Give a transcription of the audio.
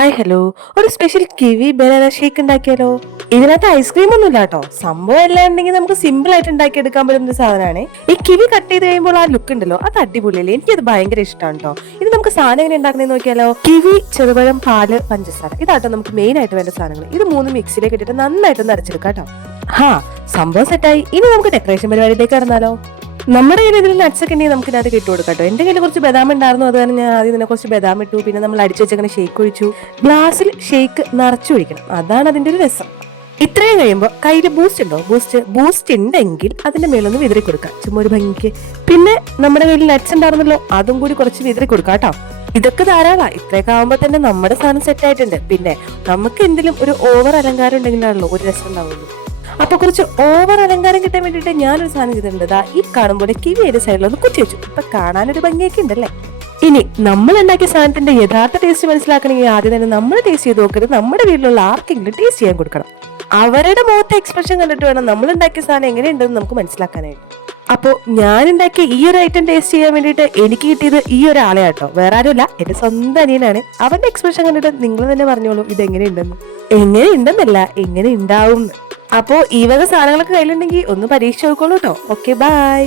Hi hello, ഒരു special kiwi banana shake ഉണ്ടാക്കിയാലോ? ഇതിനകത്ത് ഐസ്ക്രീം ഒന്നും ഇല്ല കേട്ടോ. സംഭവം എല്ലാം ഉണ്ടെങ്കിൽ നമുക്ക് സിമ്പിൾ ആയിട്ട് ഉണ്ടാക്കി എടുക്കാൻ പറ്റുന്ന ഒരു സാധനമാണ് ഈ കിവി. കട്ട് ചെയ്ത് കഴിയുമ്പോൾ ആ ലുക്ക് ഉണ്ടല്ലോ, അത് അടിപൊളിയല്ലേ. എനിക്കത് ഭയങ്കര ഇഷ്ടമാണ് കേട്ടോ. ഇത് നമുക്ക് സാധനം എങ്ങനെ ഉണ്ടാക്കുന്നത് നോക്കിയാലോ? കിവി, ചെറുപഴം, പാല്, പഞ്ചസാര, ഇതാട്ടോ നമുക്ക് മെയിൻ ആയിട്ട് വേണ്ട സാധനങ്ങൾ. ഇത് മൂന്ന് മിക്സിയിലേക്ക് ഇട്ടിട്ട് നന്നായിട്ടൊന്ന് അരച്ചെടുക്കാം കേട്ടോ. സംഭവം സെറ്റായി. ഇനി നമുക്ക് ഡെക്കറേഷൻ പരിപാടിയിലേക്ക് കടന്നാലോ? നമ്മുടെ കയ്യിൽ ഇതിൽ നട്ട്സ് ഒക്കെ ഉണ്ടെങ്കിൽ നമുക്ക് ഇതിനകത്ത് ഇട്ട് കൊടുക്കാം കേട്ടോ. എന്റെ കയ്യിൽ കുറച്ച് ബദാം ഉണ്ടായിരുന്നു, അത് തന്നെ ഞാൻ ആദ്യം ഇതിനെ കുറച്ച് ബദാം ഇട്ടു. പിന്നെ നമ്മൾ അടിച്ചു വെച്ചങ്ങനെ ഷേക്ക് ഒഴിച്ചു. ഗ്ലാസ്സിൽ ഷേക്ക് നിറച്ചു ഒഴിക്കണം, അതാണ് അതിന്റെ ഒരു രസം. ഇത്രയും കഴിയുമ്പോൾ കയ്യിൽ ബൂസ്റ്റ് ഉണ്ടോ? ബൂസ്റ്റ് ഉണ്ടെങ്കിൽ അതിന്റെ മേലൊന്ന് വിതറി കൊടുക്കാം, ചുമ്മാ ഒരു ഭംഗിക്ക്. പിന്നെ നമ്മുടെ കയ്യിൽ നട്ട്സ് ഉണ്ടായിരുന്നല്ലോ, അതും കൂടി കുറച്ച് വിതറി കൊടുക്കാം കേട്ടോ. ഇതൊക്കെ ധാരാളാ. ഇത്രയൊക്കെ ആകുമ്പോൾ തന്നെ നമ്മുടെ സാധനം സെറ്റ് ആയിട്ടുണ്ട്. പിന്നെ നമുക്ക് എന്തെങ്കിലും ഒരു ഓവർ അലങ്കാരം ഉണ്ടെങ്കിലാണല്ലോ ഒരു രസം ഉണ്ടാവുള്ളൂ. അപ്പൊ കുറച്ച് ഓവർ അലങ്കാരം കിട്ടാൻ വേണ്ടിയിട്ട് ഞാനൊരു സാധനം ചെയ്തിട്ടുണ്ട്. ഈ കാണുമ്പോൾ കിവിയുടെ സൈഡിലൊന്ന് കുത്തി വെച്ചു. ഇപ്പൊ കാണാനൊരു ഭംഗിയൊക്കെ ഉണ്ടല്ലേ. ഇനി നമ്മൾ ഉണ്ടാക്കിയ സാധനത്തിന്റെ യഥാർത്ഥ ടേസ്റ്റ് മനസ്സിലാക്കണമെങ്കിൽ ആദ്യം തന്നെ നമ്മൾ ടേസ്റ്റ് ചെയ്ത് നോക്കരുത്. നമ്മുടെ വീട്ടിലുള്ള ആർക്കെങ്കിലും ടേസ്റ്റ് ചെയ്യാൻ കൊടുക്കണം. അവരുടെ മുഖത്തെ എക്സ്പ്രഷൻ കണ്ടിട്ട് വേണം നമ്മൾ ഉണ്ടാക്കിയ സാധനം എങ്ങനെയുണ്ടെന്ന് നമുക്ക് മനസ്സിലാക്കാനായിട്ട്. അപ്പോൾ ഞാൻ ഉണ്ടാക്കിയ ഈ ഒരു ഐറ്റം ടേസ്റ്റ് ചെയ്യാൻ വേണ്ടിയിട്ട് എനിക്ക് കിട്ടിയത് ഈ ഒരാളെ കേട്ടോ. വേറെ ആരുമല്ല, എന്റെ സ്വന്തം അനിയനാണ്. അവന്റെ എക്സ്പ്രഷൻ കണ്ടിട്ട് നിങ്ങൾ തന്നെ പറഞ്ഞോളൂ ഇത് എങ്ങനെയുണ്ടെന്ന്. എങ്ങനെയുണ്ടെന്നല്ല, എങ്ങനെ ഉണ്ടാവും. അപ്പോ ഈ വക സാധനങ്ങളൊക്കെ കയ്യിലുണ്ടെങ്കിൽ ഒന്ന് പരീക്ഷിച്ച് നോക്കോളൂ കേട്ടോ. Okay, by.